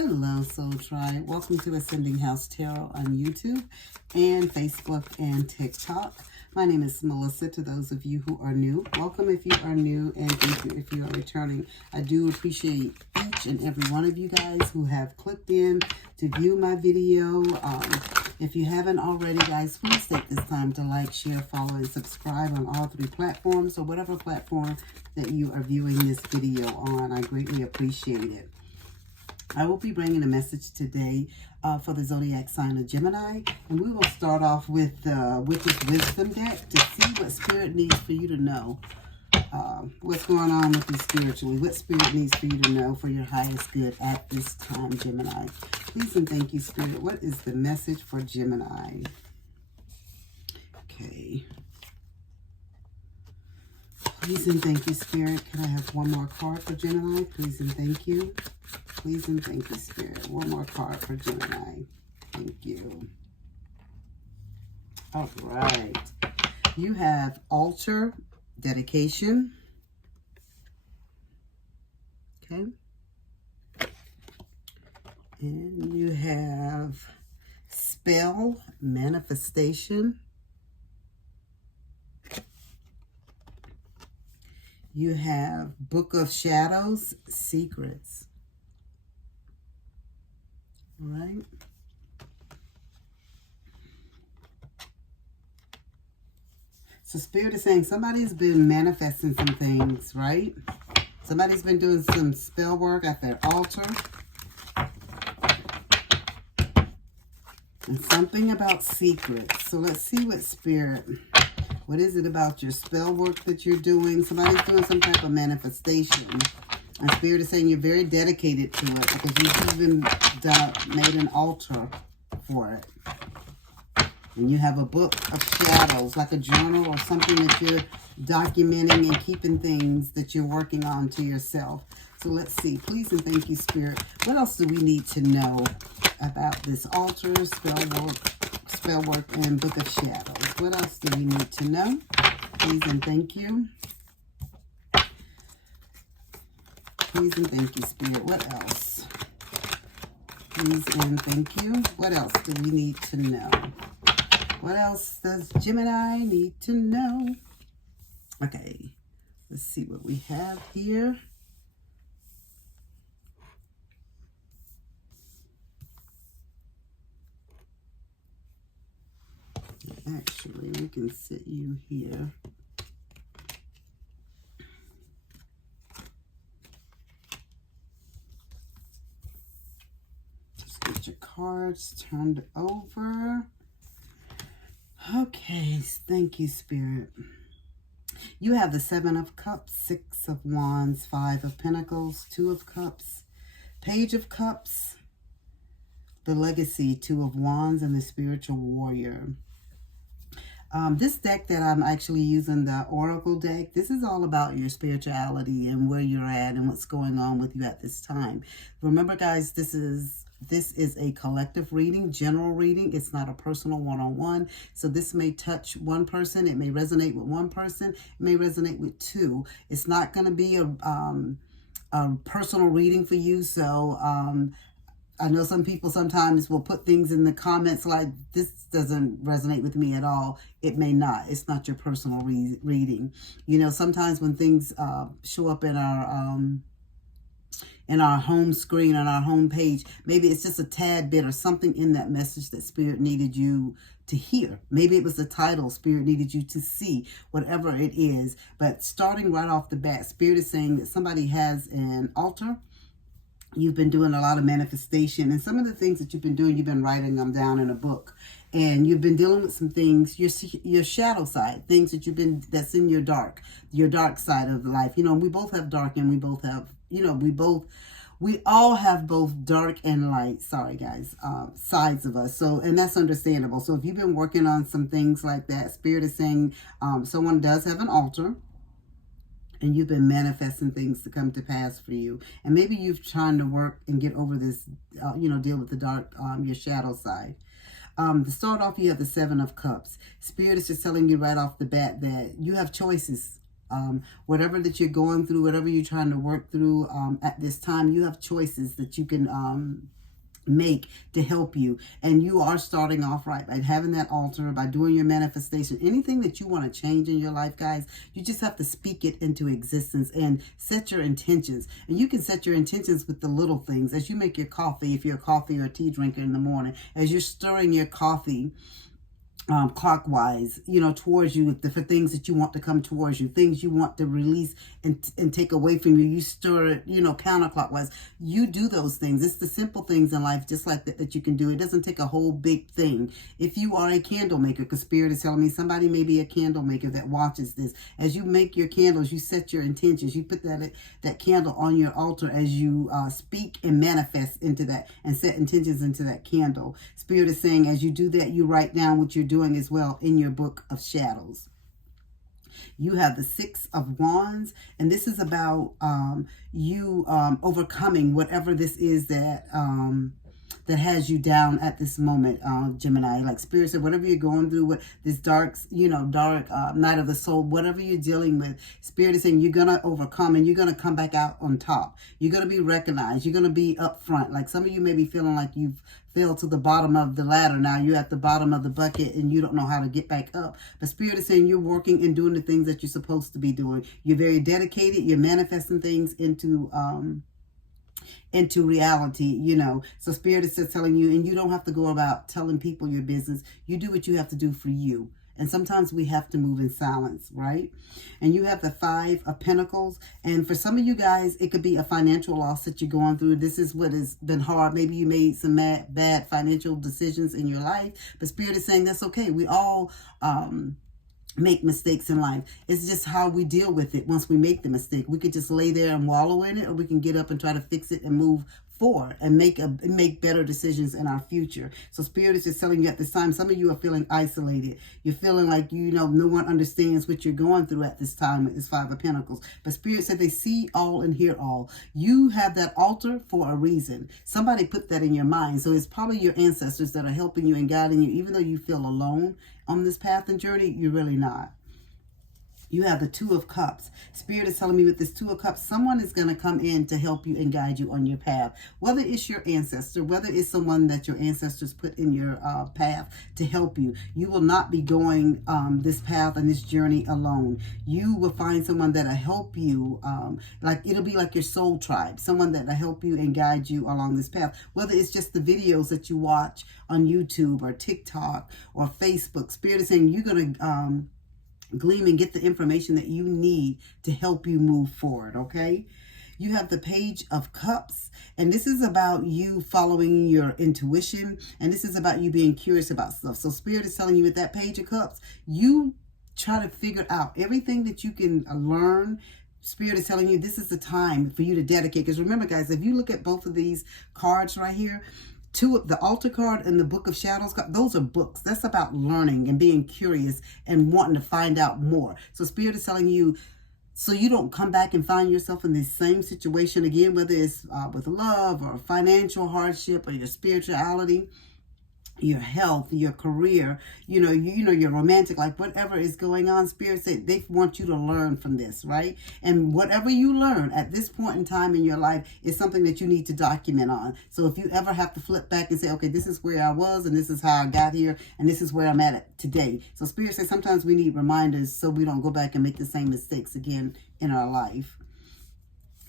Hello, Soul Tribe. Welcome to Ascending House Tarot on YouTube and Facebook and TikTok. My name is Melissa. To those of you who are new, welcome if you are new, and thank you if you are returning. I do appreciate each and every one of you guys who have clicked in to view my video. If you haven't already, guys, please take this time to like, share, follow, and subscribe on all three platforms or whatever platform that you are viewing this video on. I greatly appreciate it. I will be bringing a message today for the zodiac sign of Gemini, and we will start off with the Witch's Wisdom deck to see what Spirit needs for you to know. What's going on with you spiritually? What Spirit needs for you to know for your highest good at this time, Gemini? Please and thank you, Spirit. What is the message for Gemini? Okay. Please and thank you, Spirit. Can I have one more card for Gemini? Please and thank you. Please and thank you, Spirit. One more card for Gemini. Thank you. All right. You have altar, dedication. Okay. And you have spell, manifestation. You have Book of Shadows, secrets. All right. So Spirit is saying somebody's been manifesting some things, right? Somebody's been doing some spell work at their altar. And something about secrets. So let's see what Spirit... What is it about your spell work that you're doing? Somebody's doing some type of manifestation. And Spirit is saying you're very dedicated to it because you've even made an altar for it. And you have a book of shadows, like a journal or something that you're documenting and keeping things that you're working on to yourself. So let's see. Please and thank you, Spirit. What else do we need to know about this altar, spell work, and Book of Shadows? What else do we need to know? Please and thank you. Please and thank you, Spirit. What else? Please and thank you. What else do we need to know? What else does Gemini need to know? Okay, let's see what we have here. Actually, we can sit you here. Just get your cards turned over. Okay, thank you, Spirit. You have the Seven of Cups, Six of Wands, Five of Pentacles, Two of Cups, Page of Cups, the Legacy, Two of Wands, and the Spiritual Warrior. This deck that I'm actually using, the Oracle deck, this is all about your spirituality and where you're at and what's going on with you at this time. Remember, guys, this is a collective reading, general reading. It's not a personal one-on-one. So this may touch one person. It may resonate with one person. It may resonate with two. It's not going to be a personal reading for you. So I know some people sometimes will put things in the comments like, this doesn't resonate with me at all. It may not. It's not your personal reading. You know, sometimes when things show up in our home screen, on our home page, maybe it's just a tad bit or something in that message that Spirit needed you to hear. Maybe it was the title Spirit needed you to see, whatever it is. But starting right off the bat, Spirit is saying that somebody has an altar. You've been doing a lot of manifestation, and some of the things that you've been doing, you've been writing them down in a book, and you've been dealing with some things, your shadow side, things that that's in your dark side of life. You know, we both have dark and we both have, you know, we all have both dark and light, sorry guys, sides of us. So, and that's understandable. So if you've been working on some things like that, Spirit is saying someone does have an altar. And you've been manifesting things to come to pass for you. And maybe you've trying to work and get over this, you know, deal with the dark, your shadow side. To start off, you have the Seven of Cups. Spirit is just telling you right off the bat that you have choices Whatever that you're going through, whatever you're trying to work through at this time, you have choices that you can make to help you. And you are starting off right by having that altar, by doing your manifestation. Anything that you want to change in your life, guys, you just have to speak it into existence and set your intentions. And you can set your intentions with the little things. As you make your coffee, if you're a coffee or a tea drinker in the morning, as you're stirring your coffee clockwise, towards you, for things that you want to come towards you, things you want to release and take away from you, you stir it, counterclockwise. You do those things. It's the simple things in life, just like that you can do. It doesn't take a whole big thing. If you are a candle maker, because Spirit is telling me somebody may be a candle maker that watches this. As you make your candles, you set your intentions. You put that candle on your altar as you speak and manifest into that and set intentions into that candle. Spirit is saying as you do that, you write down what you're doing as well in your book of shadows. You have the Six of Wands, and this is about you overcoming whatever this is that has you down at this moment, Gemini. Like Spirit said, whatever you're going through, with this dark night of the soul, whatever you're dealing with, Spirit is saying you're going to overcome and you're going to come back out on top. You're going to be recognized. You're going to be up front. Like some of you may be feeling like you've fell to the bottom of the ladder. Now you're at the bottom of the bucket and you don't know how to get back up. But Spirit is saying you're working and doing the things that you're supposed to be doing. You're very dedicated. You're manifesting things into reality, So Spirit is just telling you, and you don't have to go about telling people your business. You do what you have to do for you. And sometimes we have to move in silence, right? And you have the Five of Pentacles. And for some of you guys, it could be a financial loss that you're going through. This is what has been hard. Maybe you made some bad financial decisions in your life. But Spirit is saying that's okay. We all make mistakes in life. It's just how we deal with it once we make the mistake. We could just lay there and wallow in it, or we can get up and try to fix it and move forward and make better decisions in our future. So Spirit is just telling you at this time, some of you are feeling isolated. You're feeling like, no one understands what you're going through at this time with this Five of Pentacles. But Spirit said they see all and hear all. You have that altar for a reason. Somebody put that in your mind. So it's probably your ancestors that are helping you and guiding you. Even though you feel alone on this path and journey, you're really not. You have the Two of Cups. Spirit is telling me with this Two of Cups, someone is going to come in to help you and guide you on your path. Whether it's your ancestor, whether it's someone that your ancestors put in your path to help you. You will not be going this path and this journey alone. You will find someone that will help you. It'll be like your soul tribe. Someone that will help you and guide you along this path. Whether it's just the videos that you watch on YouTube or TikTok or Facebook. Spirit is saying you're going to glean and get the information that you need to help you move forward, okay? You have the Page of Cups, and this is about you following your intuition, and this is about you being curious about stuff. So Spirit is telling you with that Page of Cups, you try to figure out everything that you can learn. Spirit is telling you this is the time for you to dedicate. Because remember, guys, if you look at both of these cards right here, the altar card and the Book of Shadows card, those are books. That's about learning and being curious and wanting to find out more. So Spirit is telling you, so you don't come back and find yourself in the same situation again, whether it's with love or financial hardship or your spirituality, your health, your career, your romantic life, whatever is going on. Spirit said they want you to learn from this, right? And whatever you learn at this point in time in your life is something that you need to document on. So if you ever have to flip back and say, okay, this is where I was and this is how I got here and this is where I'm at today. So Spirit says sometimes we need reminders so we don't go back and make the same mistakes again in our life.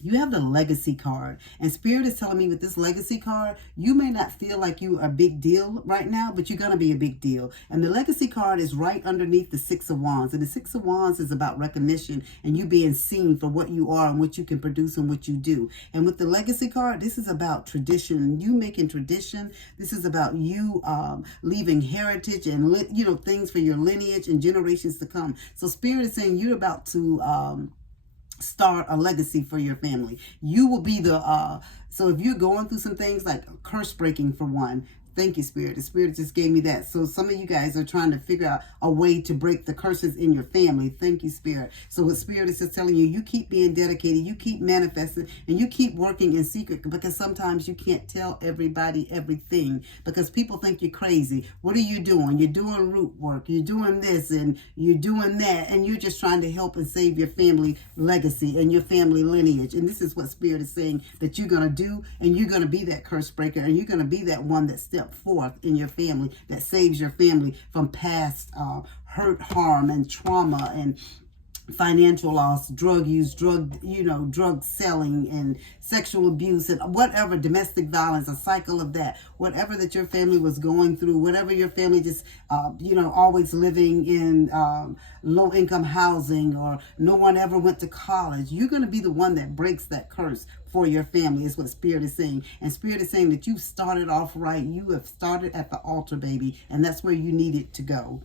You have the Legacy card, and Spirit is telling me with this Legacy card, you may not feel like you are a big deal right now, but you're going to be a big deal. And the Legacy card is right underneath the Six of Wands, and the Six of Wands is about recognition and you being seen for what you are and what you can produce and what you do. And with the Legacy card, this is about tradition, you making tradition. This is about you leaving heritage and things for your lineage and generations to come. So Spirit is saying you're about to start a legacy for your family. You will be the so if you're going through some things like curse breaking for one, Thank you, Spirit. The Spirit just gave me that. So some of you guys are trying to figure out a way to break the curses in your family. Thank you, Spirit. So what Spirit is just telling you, you keep being dedicated, you keep manifesting, and you keep working in secret, because sometimes you can't tell everybody everything because people think you're crazy. What are you doing? You're doing root work. You're doing this and you're doing that, and you're just trying to help and save your family legacy and your family lineage. And this is what Spirit is saying that you're going to do, and you're going to be that curse breaker, and you're going to be that one that steps forth in your family, that saves your family from past hurt, harm, and trauma, and financial loss, drug use, drug selling, and sexual abuse, and whatever, domestic violence, a cycle of that, whatever that your family was going through, whatever your family just, always living in low income housing, or no one ever went to college, you're going to be the one that breaks that curse for your family, is what Spirit is saying. And Spirit is saying that you've started off right. You have started at the altar, baby, and that's where you need it to go.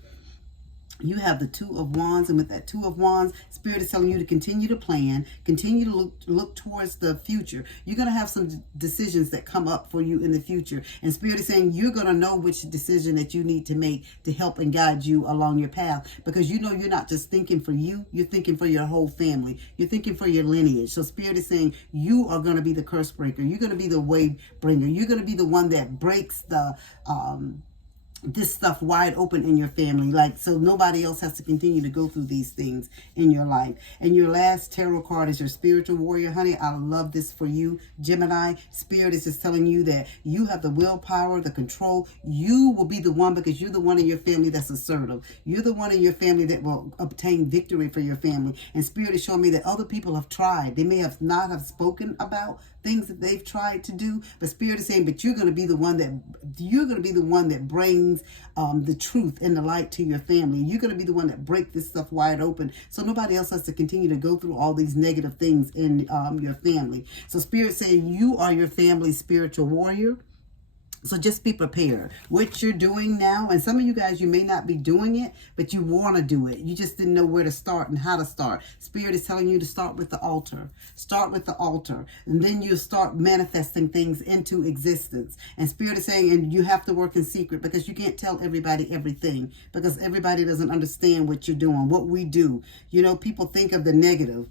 You have the Two of Wands, and with that Two of Wands, Spirit is telling you to continue to plan, continue to look towards the future. You're going to have some decisions that come up for you in the future, and Spirit is saying you're going to know which decision that you need to make to help and guide you along your path, because you know you're not just thinking for you, you're thinking for your whole family. You're thinking for your lineage. So Spirit is saying you are going to be the curse breaker. You're going to be the way bringer. You're going to be the one that breaks the this stuff wide open in your family, like, so nobody else has to continue to go through these things in your life. And your last tarot card is your spiritual warrior, honey. I love this for you, Gemini. Spirit is just telling you that you have the willpower, the control. You will be the one, because you're the one in your family that's assertive. You're the one in your family that will obtain victory for your family. And Spirit is showing me that other people have tried. They may have not have spoken about things that they've tried to do, but Spirit is saying, but you're going to be the one that brings the truth and the light to your family. You're going to be the one that break this stuff wide open, so nobody else has to continue to go through all these negative things in your family. So Spirit saying you are your family's spiritual warrior. So just be prepared. What you're doing now, and some of you guys, you may not be doing it, but you want to do it. You just didn't know where to start and how to start. Spirit is telling you to start with the altar. Start with the altar. And then you'll start manifesting things into existence. And Spirit is saying, and you have to work in secret, because you can't tell everybody everything, because everybody doesn't understand what you're doing, what we do. People think of the negative.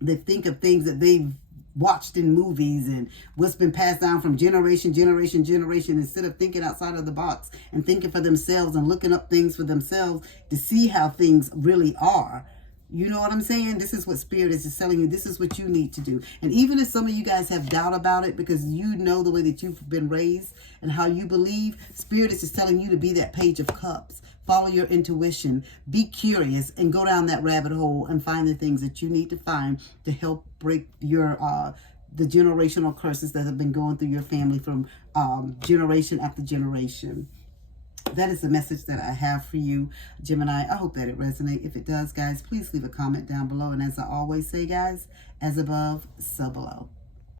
They think of things that they've watched in movies and what's been passed down from generation, instead of thinking outside of the box and thinking for themselves and looking up things for themselves to see how things really are. You know what I'm saying? This is what Spirit is just telling you. This is what you need to do. And even if some of you guys have doubt about it, because you know the way that you've been raised and how you believe, Spirit is just telling you to be that Page of Cups. Follow your intuition. Be curious and go down that rabbit hole and find the things that you need to find to help break your the generational curses that have been going through your family from generation after generation. That is the message that I have for you, Gemini. I hope that it resonates. If it does, guys, please leave a comment down below. And as I always say, guys, as above, so below.